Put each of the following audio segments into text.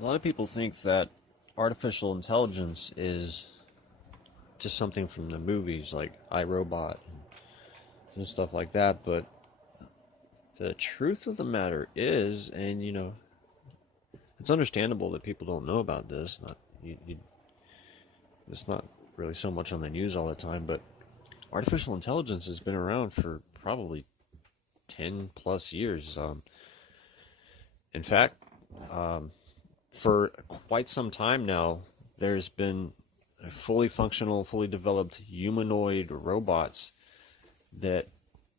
A lot of people think that artificial intelligence is just something from the movies like iRobot and stuff like that, but the truth of the matter is, and it's understandable that people don't know about this. It's not really so much on the news all the time, but artificial intelligence has been around for probably 10 plus years. In fact, um, for quite some time now, there's been fully functional, fully developed humanoid robots that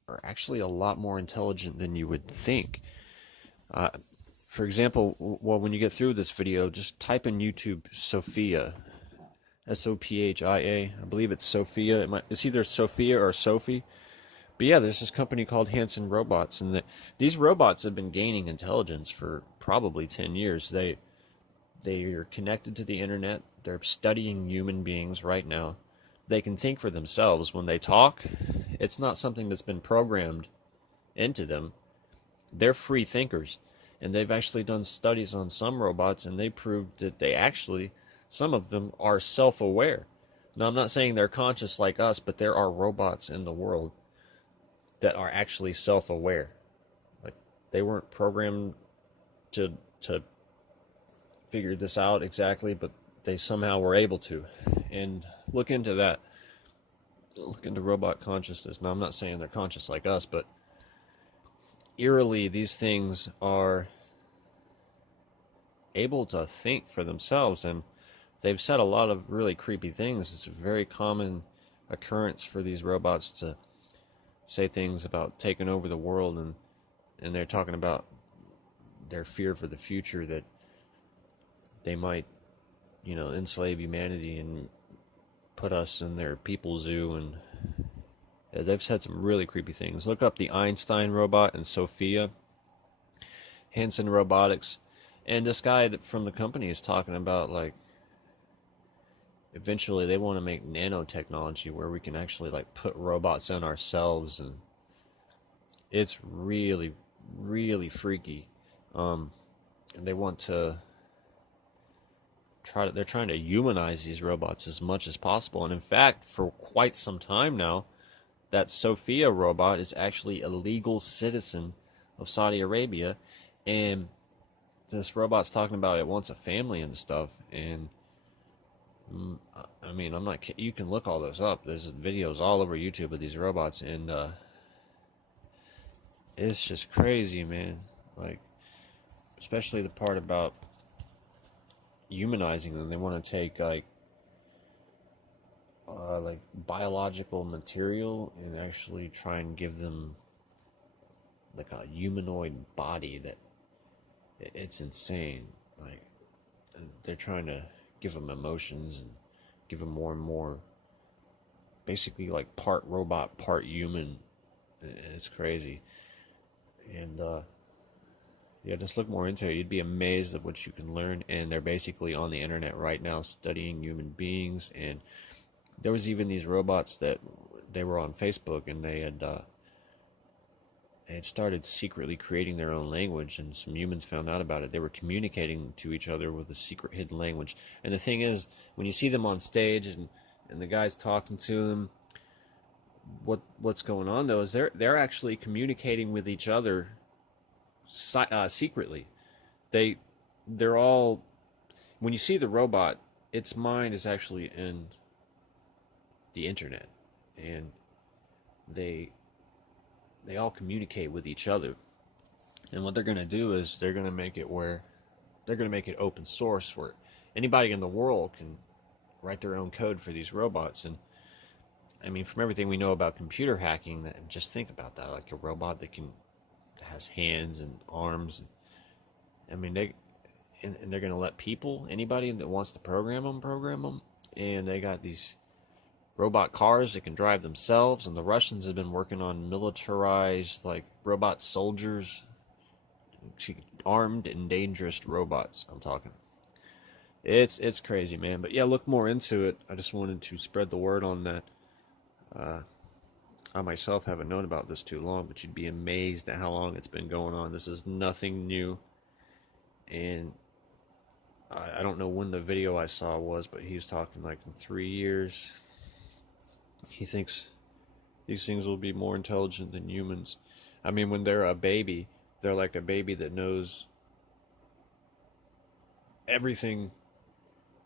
are actually a lot more intelligent than you would think. Uh, for example, well, when you get through this video, just type in YouTube Sophia, Sophia. I believe it's Sophia. It's either Sophia or Sophie. But yeah, there's this company called Hanson Robots, and these robots have been gaining intelligence for probably 10 years. They are connected to the internet. They're studying human beings right now. They can think for themselves. When they talk, it's not something that's been programmed into them. They're free thinkers. And they've actually done studies on some robots, and they proved that some of them are self-aware. Now, I'm not saying they're conscious like us, but there are robots in the world that are actually self-aware. Like, they weren't programmed to figure this out exactly, but they somehow were able to. And look into that. Look into robot consciousness. Now, I'm not saying they're conscious like us, but eerily, these things are able to think for themselves, and they've said a lot of really creepy things. It's a very common occurrence for these robots to say things about taking over the world, and they're talking about their fear for the future, that they might, enslave humanity and put us in their people zoo. And they've said some really creepy things. Look up the Einstein robot and Sophia, Hanson Robotics. And this guy from the company is talking about, like, eventually they want to make nanotechnology where we can actually, like, put robots in ourselves. And it's really, really freaky. And they want to they're trying to humanize these robots as much as possible. And in fact, for quite some time now, that Sophia robot is actually a legal citizen of Saudi Arabia, and this robot's talking about it wants a family and stuff. And I mean, I'm not kidding. You can look all those up. There's videos all over YouTube of these robots, and it's just crazy, man. Like, especially the part about humanizing them. They want to take like biological material and actually try and give them like a humanoid body. That it's insane. Like, they're trying to give them emotions and give them more and more, basically like part robot, part human. It's crazy. And yeah, just look more into it. You'd be amazed at what you can learn. And they're basically on the internet right now studying human beings. And there was even these robots that they were on Facebook, and they had started secretly creating their own language, and some humans found out about it. They were communicating to each other with a secret hidden language. And the thing is, when you see them on stage and the guy's talking to them, what's going on though is they're actually communicating with each other secretly. They're all, when you see the robot, its mind is actually in the internet, and they all communicate with each other. And what they're going to do is they're going to make it open source, where anybody in the world can write their own code for these robots. And I mean, from everything we know about computer hacking, that just think about that, like a robot that has hands and arms. I mean, they're going to let anybody that wants to program them. And they got these robot cars that can drive themselves, and the Russians have been working on militarized, like, robot soldiers, armed and dangerous robots. I'm talking. It's crazy, man. But yeah, look more into it. I just wanted to spread the word on that. I myself haven't known about this too long, but you'd be amazed at how long it's been going on. This is nothing new, and I don't know when the video I saw was, but he was talking like in 3 years. He thinks these things will be more intelligent than humans. I mean, when they're a baby, they're like a baby that knows everything.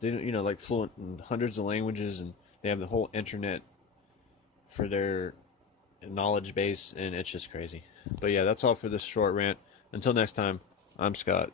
They, like fluent in hundreds of languages, and they have the whole internet for their knowledge base, and it's just crazy. But yeah, that's all for this short rant. Until next time, I'm Scott.